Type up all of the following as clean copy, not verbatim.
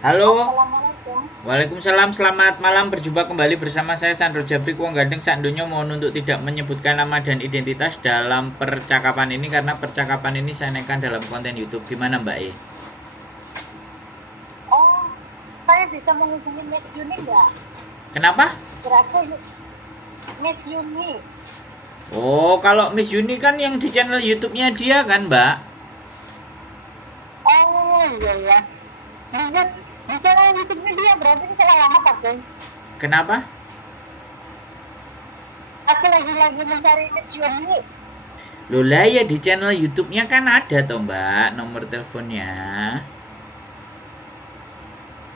Halo, Assalamualaikum. Waalaikumsalam, selamat malam. Berjumpa kembali bersama saya Sandro Jabrik Wong Gandeng Sakdonya. Mohon untuk tidak menyebutkan nama dan identitas dalam percakapan ini karena percakapan ini saya naikkan dalam konten YouTube. Gimana Mbak E? Oh, saya bisa menghubungi Miss Yuni nggak? Kenapa? Berarti Miss Yuni. Oh, kalau Miss Yuni kan yang di channel YouTube-nya dia kan, Mbak? Oh iya ya. Lihat di channel YouTube-nya dia berarti ini salah alamat aku. Kenapa? Aku lagi mencari Miss Yuni. Loh lah ya di channel YouTube-nya kan ada toh, Mbak, nomor teleponnya.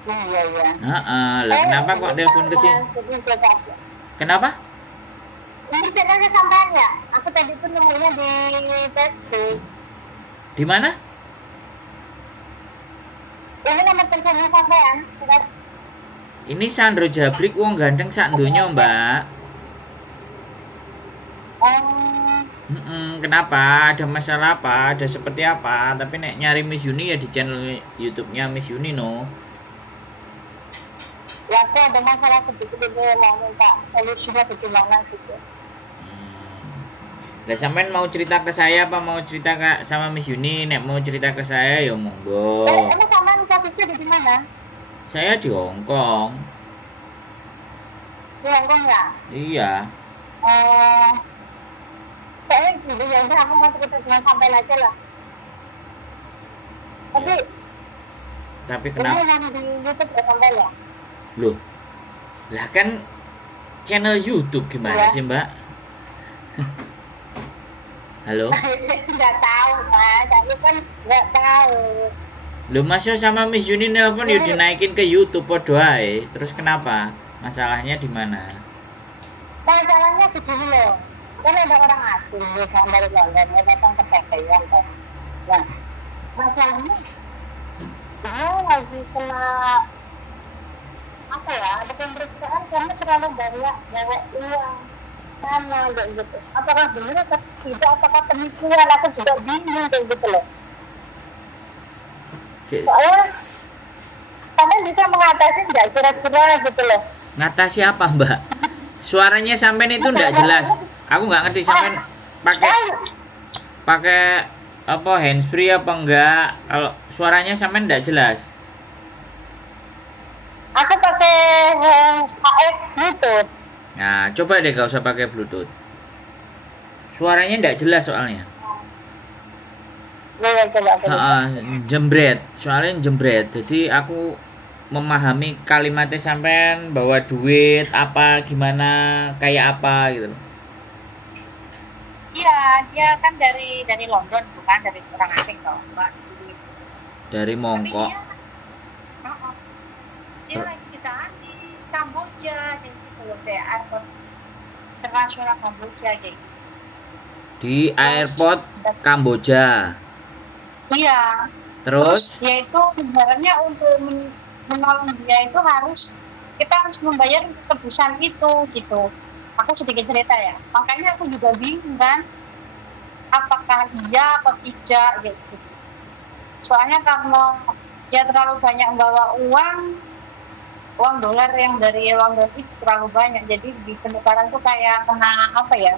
Iya ya. Heeh, lah kenapa kok Ini telepon ke sini? jadi coba. Kenapa? Ini channelnya sampean ya? Aku tadi tuh nemunya di Facebook. Di mana? Ini nomor teleponnya sampean. Ini Sandro Jabrik Wong Gandeng Sakdonya, Mbak. Oh, Kenapa? Ada masalah apa? Ada seperti apa? Tapi nek nyari Miss Yuni ya di channel YouTube-nya Miss Yuni no. ya aku ada masalah sedikit itu mau minta solusinya bagaimana gitu. Lah sampean mau cerita ke saya apa mau cerita ke sama Miss Yuni? Nek mau cerita ke saya ya monggo. Ini sampean posisinya di mana? Saya di Hong Kong. Di Hongkong ya? Iya. Eh, saya gitu ya udah aku mau cerita dengan sampai aja lah. Tapi Tapi ini kenapa? yang di YouTube ya sampai ya? Loh, lah kan channel YouTube gimana Iya. sih, Mbak? Halo? Saya nggak tahu mas, aku kan nggak tahu. Loh, masa sama Miss Yuni nelpon ya dinaikin ke YouTube podo ae. Terus kenapa? Masalahnya di mana? Masalahnya begini loh, kan ada orang asing kan dari London ya datang ke PPN kan. Nah, masalahnya dia lagi kena apa ya? Ada pemeriksaan karena terlalu banyak bawa uang sama kayak gitu. Apakah benar atau tidak? Apakah penipuan? Aku juga bingung kayak gitu loh. Si- Soalnya kalian bisa mengatasi nggak kira-kira gitu loh. Ngatasi apa, Mbak? Suaranya sampean itu ndak jelas. Aku nggak ngerti sampean pakai Eh, pakai apa handsfree apa enggak? Kalau suaranya sampean ndak jelas. aku pakai HS Bluetooth. Nah, coba deh gak usah pakai Bluetooth. Suaranya ndak jelas soalnya. Ya, coba aku buka. Jembret. Soalnya jembret. Jadi aku memahami kalimatnya sampean bawa duit apa gimana kayak apa gitu loh. Iya, dia kan dari London bukan dari orang asing toh, Mbak. Dari Tapi Mongkok. dia lagi ditahan di Kamboja di situ loh, kayak airport internasional Kamboja kayak gitu. Di airport Kamboja. Iya, Terus dia itu sebenarnya untuk menolong dia itu kita harus membayar tebusan itu gitu. Aku sedikit cerita ya, makanya aku juga bingung kan, apakah iya atau tidak gitu. Soalnya kalau dia terlalu banyak bawa uang dolar yang dari London itu terlalu banyak, jadi di penukaran tuh kayak kena apa ya,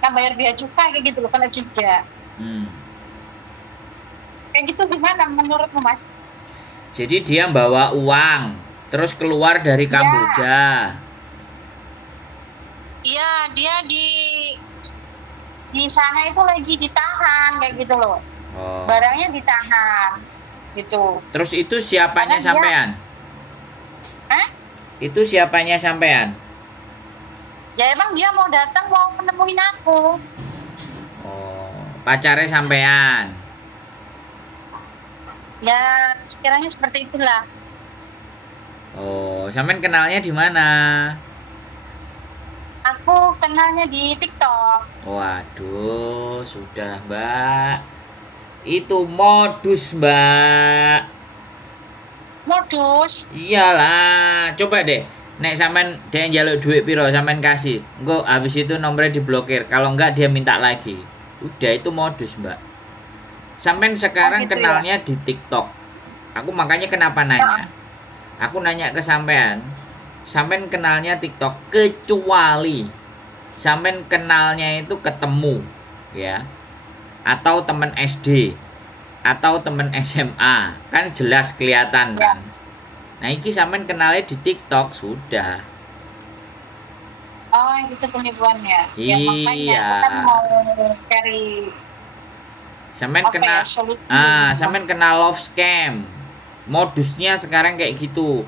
kan bayar biaya cukai kayak gitu loh, kena juga. hmm, Kayak gitu gimana menurutmu mas? jadi dia bawa uang terus keluar dari Kamboja. Iya, dia di sana itu lagi ditahan kayak gitu loh. Oh. Barangnya ditahan gitu. Terus itu siapanya Karena dia- sampean? Hah? Itu siapanya sampean? Ya emang dia mau datang mau menemuin aku. Oh, pacarnya sampean. Ya sekiranya seperti itulah. Oh, sampean kenalnya di mana? Aku kenalnya di TikTok. Waduh, sudah, Mbak. Itu modus, Mbak. Modus. Iyalah, coba deh. Nek sampean dia njaluk duit piro sampean kasih. Engko habis itu nomornya diblokir. Kalau enggak dia minta lagi. Udah itu modus, Mbak. Sampean sekarang Oh, gitu ya? kenalnya di TikTok. Aku makanya kenapa nanya. Aku nanya ke sampean. Sampean kenalnya TikTok kecuali sampean kenalnya itu ketemu, ya. Atau temen SD atau temen SMA, kan jelas kelihatan kan. Nah, iki sampean kenalnya di TikTok sudah. Oh, itu penipuannya. Ya makanya Iya. aku kan mau cari Sampean kenal solusi. sampean kenal love scam. Modusnya sekarang kayak gitu.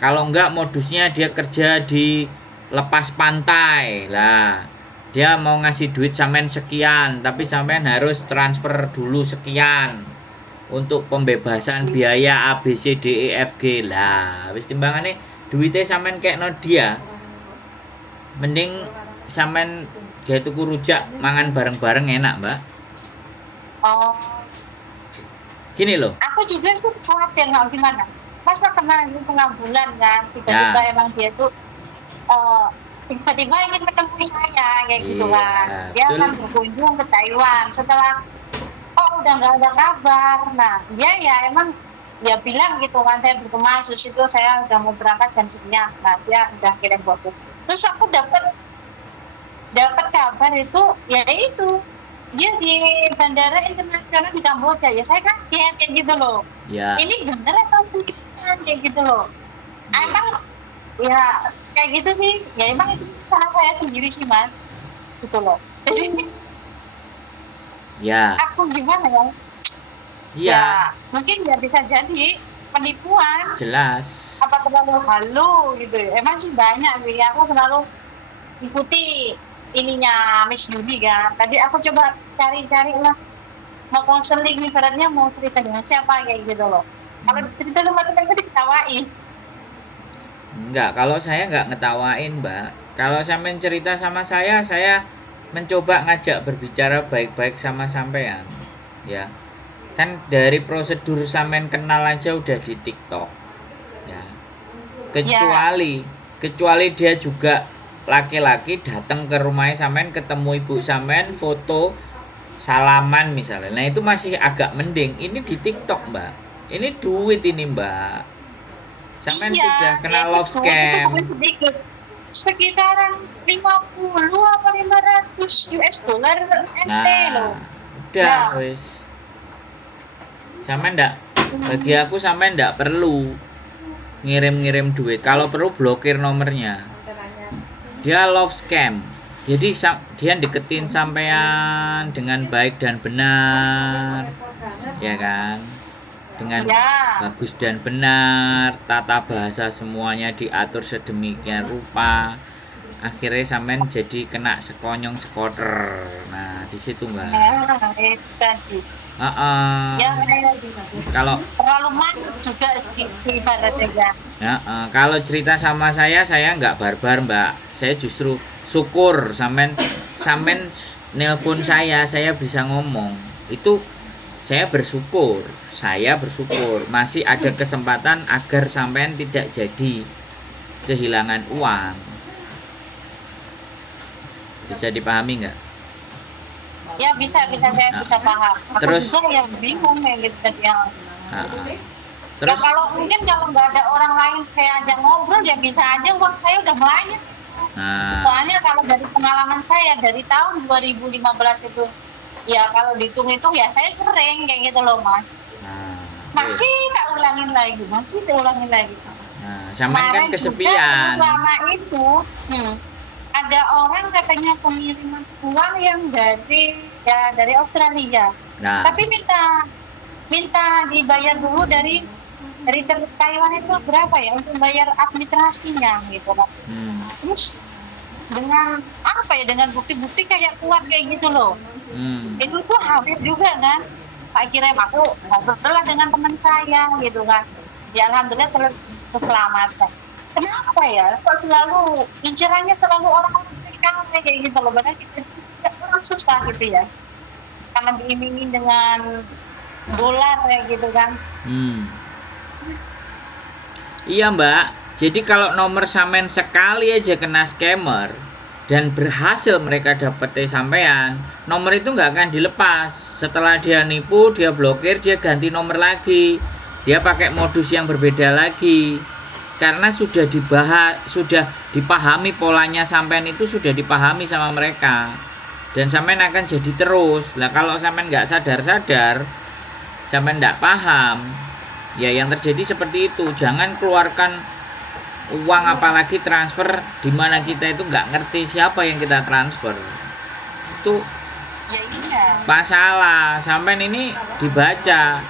Kalau enggak modusnya dia kerja di lepas pantai. Lah, dia mau ngasih duit sampean sekian, tapi sampean harus transfer dulu sekian untuk pembebasan biaya A B C D E F G. Lah, wis timbangane duitnya sampean kekno dia. Mending sampean gawe tuku rujak mangan bareng-bareng enak, Mbak. Oh, Gini loh. aku juga tuh khawatir nggak gimana. Masa kena ini tengah bulan kan, tiba-tiba emang dia tuh tiba-tiba ingin menemui saya kayak gitu kan. Dia akan berkunjung ke Taiwan setelah udah nggak ada kabar. Nah dia ya emang dia bilang gitu kan, saya berkemas itu saya udah mau berangkat jam sekian. Nah dia udah kirim foto. Terus aku dapat kabar itu ya itu dia di bandara internasional di Kamboja. Ya saya kaget kayak gitu loh. Ya. Ini bener atau bukan kayak gitu loh. Emang ya kayak gitu sih. Ya emang itu salah saya sendiri sih Mas. Gitu loh. Jadi Ya. aku gimana ya? Iya. Ya mungkin ya bisa jadi penipuan. Jelas. Apa terlalu halu gitu. Emang sih banyak sih. Aku selalu ikuti ininya Miss Yudi kan. Tadi aku coba cari-cari lah. Mau konseling ibaratnya mau cerita dengan siapa kayak gitu loh. Kalau cerita sama teman-teman diketawain. Enggak, kalau saya enggak ngetawain, Mbak. Kalau sampean cerita sama saya mencoba ngajak berbicara baik-baik sama sampean. Ya. Kan dari prosedur sampean kenal aja udah di TikTok. Ya. Kecuali dia juga laki-laki datang ke rumahnya sampean, ketemu ibu sampean, foto salaman misalnya. Nah, itu masih agak mending. Ini di TikTok, Mbak. Ini duit ini, Mbak. Sampean sudah kena love scam. Sekitaran 50 apa 500 US dollar NT loh. Udah wis. Sampean bagi aku sampean enggak perlu ngirim-ngirim duit. Kalau perlu blokir nomornya. Dia love scam. Jadi dia deketin sampean dengan baik dan benar. Ya kan? Dengan bagus dan benar, tata bahasa semuanya diatur sedemikian rupa. Akhirnya sampean jadi kena sekonyong sekoter. Nah, di situ, Mbak. Kalau terlalu manis juga ibaratnya. Kalau cerita sama saya nggak barbar, Mbak. Saya justru syukur sampean nelpon saya bisa ngomong. Itu saya bersyukur masih ada kesempatan agar sampean tidak jadi kehilangan uang. Bisa dipahami nggak? Ya bisa saya bisa paham. Terus juga yang bingung yang gitu yang. Terus ya, kalau nggak ada orang lain saya aja ngobrol ya bisa aja uang saya udah melayang. Soalnya kalau dari pengalaman saya dari tahun 2015 itu ya kalau dihitung-hitung ya saya sering kayak gitu loh Mas. Masih tak ulangin lagi. Sampean kan kesepian. Selama itu ada orang katanya pengiriman uang yang dari Australia. Tapi minta dibayar dulu dari Taiwan itu berapa ya untuk bayar administrasinya gitu kan. Terus dengan bukti-bukti kayak kuat kayak gitu loh. Itu tuh habis juga kan. Akhirnya aku ngobrol dengan teman saya gitu kan. Ya alhamdulillah keselamatan. Kenapa ya? Kok selalu incerannya selalu orang-orang kayak gitu loh. Padahal kita orang susah gitu ya. Karena diiming dengan dolar kayak gitu kan. Iya, Mbak. Jadi kalau nomor sampean sekali aja kena scammer dan berhasil mereka dapetin sampean, nomor itu nggak akan dilepas. Setelah dia nipu, dia blokir, dia ganti nomor lagi. dia pakai modus yang berbeda lagi. Karena sudah sudah dipahami polanya, sampean itu sudah dipahami sama mereka. Dan sampean akan jadi terus. Lah kalau sampean nggak sadar-sadar, sampean nggak paham, ya yang terjadi seperti itu. Jangan keluarkan uang apalagi transfer di mana kita itu nggak ngerti siapa yang kita transfer. Itu Ya iya. masalah. Sampean ini dibaca.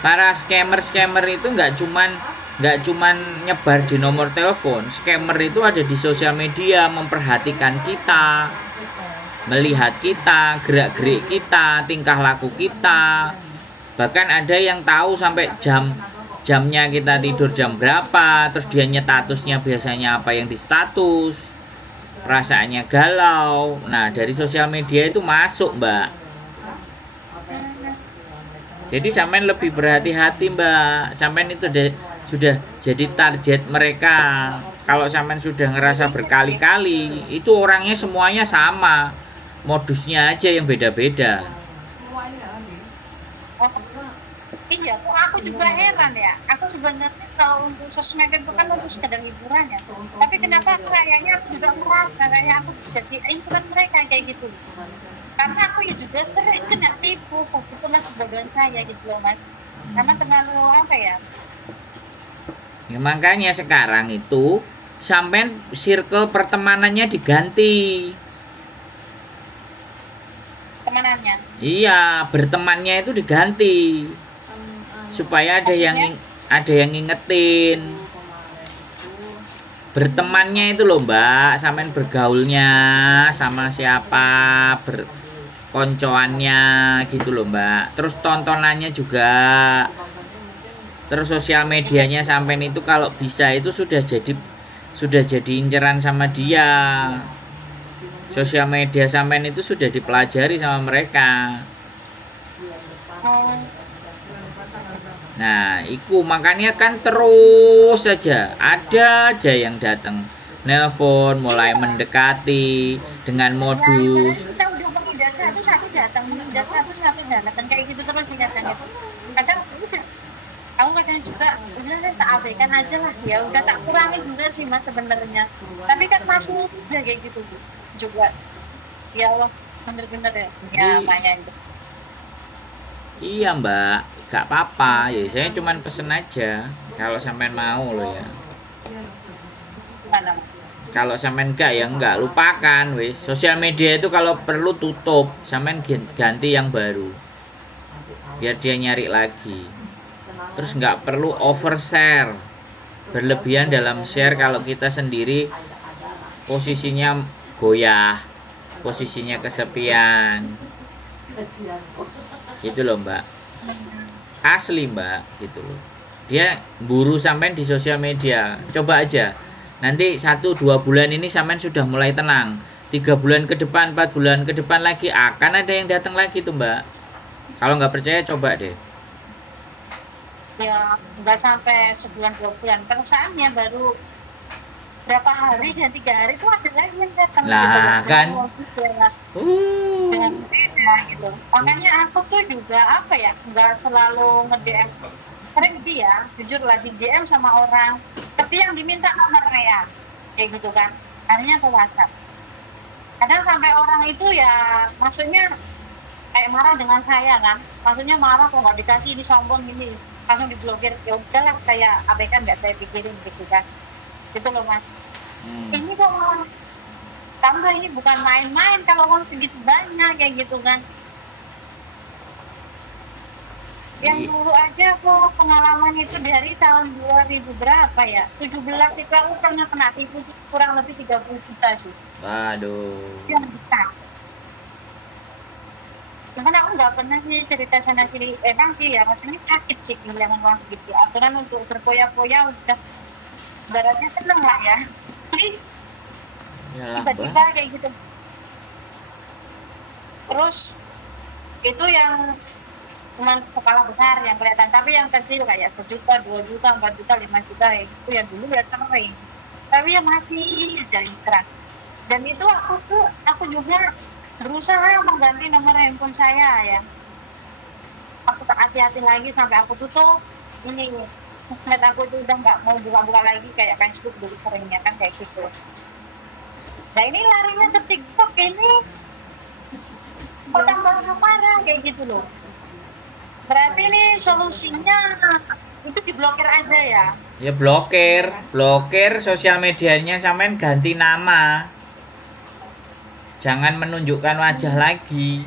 Para scammer itu nggak cuman nyebar di nomor telepon. Scammer itu ada di sosial media, memperhatikan kita, melihat kita, gerak-gerik kita, tingkah laku kita. Bahkan ada yang tahu sampai jamnya kita tidur jam berapa, terus dia nyetatusnya biasanya apa yang di status, perasaannya galau. Nah, dari sosial media itu masuk, Mbak. Jadi sampean lebih berhati-hati, Mbak. Sampean itu sudah jadi target mereka. Kalau sampean sudah ngerasa berkali-kali, itu orangnya semuanya sama. Modusnya aja yang beda-beda. Iya, kok aku juga heran ya. Aku sebenarnya kalau untuk sosmed itu kan untuk sekedar hiburan ya. Tapi kenapa kayaknya aku juga merasa kayak aku jadi ikut mereka kayak gitu. Karena aku ya juga sering kena tipu. Itulah kebodohan saya gitu loh, Mas. Karena terlalu apa ya? Ya, makanya sekarang itu sampean circle pertemanannya diganti. Temanannya. Iya, bertemannya itu diganti. Supaya ada yang ngingetin. Bertemannya itu loh, Mbak, sampean bergaulnya sama siapa, berkoncoannya gitu loh, Mbak. Terus tontonannya juga. Terus sosial medianya sampean itu kalau bisa itu sudah jadi inceran sama dia. Sosial media sampean itu sudah dipelajari sama mereka. Nah, itu makanya kan terus saja ada aja yang datang nelpon, mulai mendekati dengan modus. Kita udah menghindar satu datang, menghindar satu datang kayak gitu terus kadang itu. Kadang udah, aku kadang juga udah tak abaikan aja lah, ya udah tak kurangi juga sih Mas sebenarnya. Tapi kan masih udah kayak gitu juga. Ya Allah, bener-bener ya. Ya lumayan. Iya, Mbak, gak apa-apa ya, saya cuman pesen aja kalau sampean mau loh ya. Mana? Kalau sampean enggak ya enggak, lupakan wis. Sosial media itu kalau perlu tutup, sampean ganti yang baru. Biar dia nyari lagi. Terus enggak perlu overshare. Berlebihan dalam share kalau kita sendiri posisinya goyah, posisinya kesepian. Gitu loh, Mbak. Asli, Mbak, gitu loh. Dia buru sampean di sosial media. Coba aja. Nanti 1-2 bulan ini sampean sudah mulai tenang. 3 bulan ke depan, 4 bulan ke depan lagi akan ada yang datang lagi tuh, Mbak. Kalau nggak percaya coba deh. Ya nggak sampai sebulan 2 bulan. Perasaannya baru berapa hari dan 3 hari itu ada lagi yang datang. Lah kan. Dengan beda gitu. Makanya aku tuh juga apa ya, nggak selalu nge-DM. Sering sih ya, jujur lah di DM sama orang. Pasti yang diminta nomornya, kayak gitu kan. Akhirnya ke WhatsApp. Kadang sampai orang itu ya, maksudnya kayak marah dengan saya kan. Maksudnya marah kok nggak dikasih, ini sombong gini. Langsung diblokir. Ya udahlah, saya abaikan, nggak saya pikirin gitu kan. Gitu loh Mas. Ini kok malah tambah, ini bukan main-main kalau uang segitu banyak kayak gitu kan. Yang dulu aja kok pengalaman itu dari tahun 2000 berapa ya? 17 itu aku pernah kena tipu kurang lebih 30 juta sih. Waduh. Yang besar. Cuman aku nggak pernah sih cerita sana sini. Emang sih ya rasanya sakit sih kehilangan uang segitu. Aturan untuk berpoya-poya udah baratnya seneng lah ya. Tiba-tiba kayak gitu. Terus itu yang cuman skala besar yang kelihatan, tapi yang kecil kayak 1 juta, 2 juta, 4 juta, 5 juta itu yang dulu ya sering. Tapi yang masih jadi keras. Dan itu aku juga berusaha mengganti nomor handphone saya ya. Aku tak hati-hati lagi sampai aku tutup. ini sosmed aku tuh udah nggak mau buka-buka lagi kayak Facebook dulu seringnya kan kayak gitu. Nah ini larinya ke TikTok ini kok tambah parah kayak gitu loh. Berarti ini solusinya itu diblokir aja ya. Ya blokir sosial medianya, sampean ganti nama. Jangan menunjukkan wajah lagi.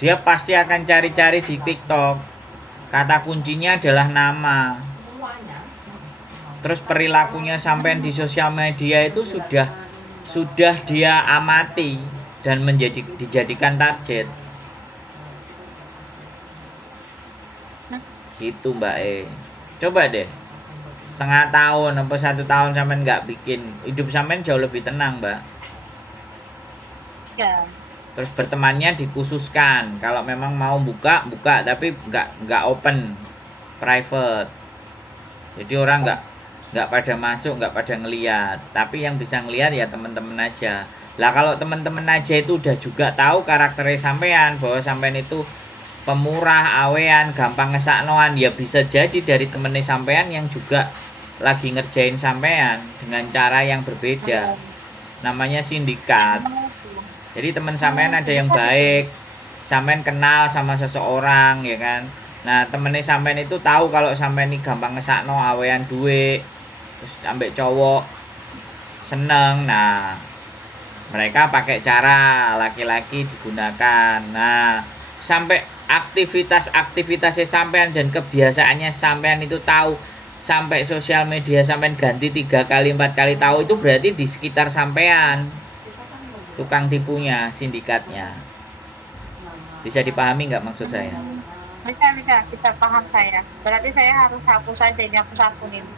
Dia pasti akan cari-cari di TikTok. Kata kuncinya adalah nama. Terus perilakunya sampean di sosial media itu sudah dia amati dan dijadikan target. Gitu Mbak E. Coba deh. Setengah tahun apa 1 tahun sampean nggak bikin, hidup sampean jauh lebih tenang Mbak. Ya. Terus bertemannya dikhususkan, kalau memang mau buka tapi nggak open, private. Jadi orang nggak pada masuk, nggak pada ngeliat, tapi yang bisa ngeliat ya teman-teman aja. Lah kalau teman-teman aja itu udah juga tahu karakternya sampean, bahwa sampean itu pemurah, awean, gampang ngesaknoan, ya bisa jadi dari temennya sampean yang juga lagi ngerjain sampean dengan cara yang berbeda. Namanya sindikat. Jadi teman sampean ada yang baik, sampean kenal sama seseorang ya kan. Nah temennya sampean itu tahu kalau sampean ini gampang ngesakno, awean duit, terus ambek cowok seneng. Nah mereka pakai cara laki-laki digunakan. Nah sampai aktivitasnya sampean dan kebiasaannya sampean itu tahu, sampai sosial media sampean ganti 3 kali 4 kali tahu, itu berarti di sekitar sampean tukang tipunya, sindikatnya. Bisa dipahami nggak maksud saya? Bisa paham saya. Berarti saya harus hapus aja ini, hapus akun ini.